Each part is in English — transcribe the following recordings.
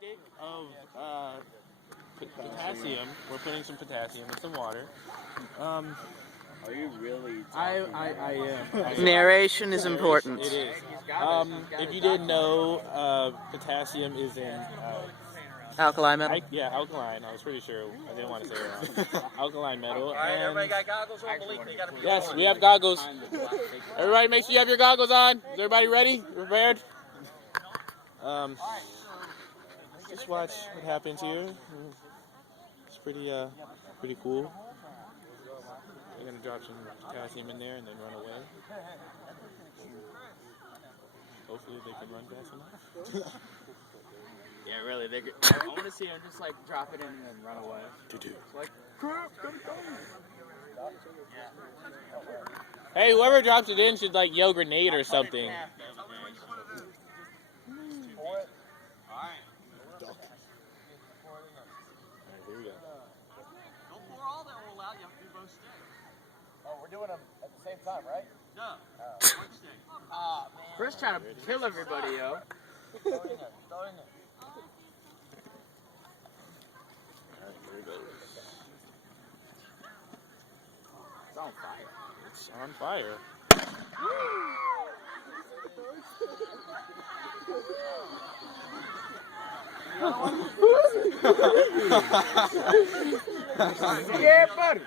Stick of potassium. We're putting some potassium in some water. Are you really? I am. Narration is important. It is. If you didn't know, potassium is in Alkali metal. alkaline. I was pretty sure. I didn't want to say it wrong. Alkaline metal. All right, everybody got goggles on. Believe me, Yes, we have goggles. Everybody, make sure you have your goggles on. Is everybody ready? Prepared? Just watch what happens here. It's pretty cool. They're gonna drop some potassium in there and then run away. Hopefully they can run fast enough. Yeah, really. I want to see them just like drop it in and then run away. Like, crap, come. Hey, whoever drops it in should like yell grenade or something. We're doing them at the same time, right? No. Chris trying to kill everybody, yo. Alright, here it goes. It's on fire. It's on fire. Yeah, buddy.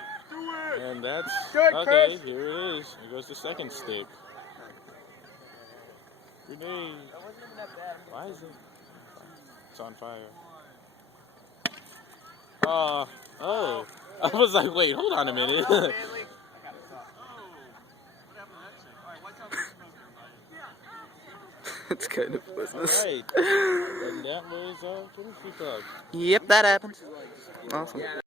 And that's Good, okay. Chris. Here it is. Here goes the second stick. Grenade. Why is it? It's on fire. Oh. I was like, wait, hold on a minute. It's kind of business. Alright. And that was chemistry club. Yep, that happened. Awesome.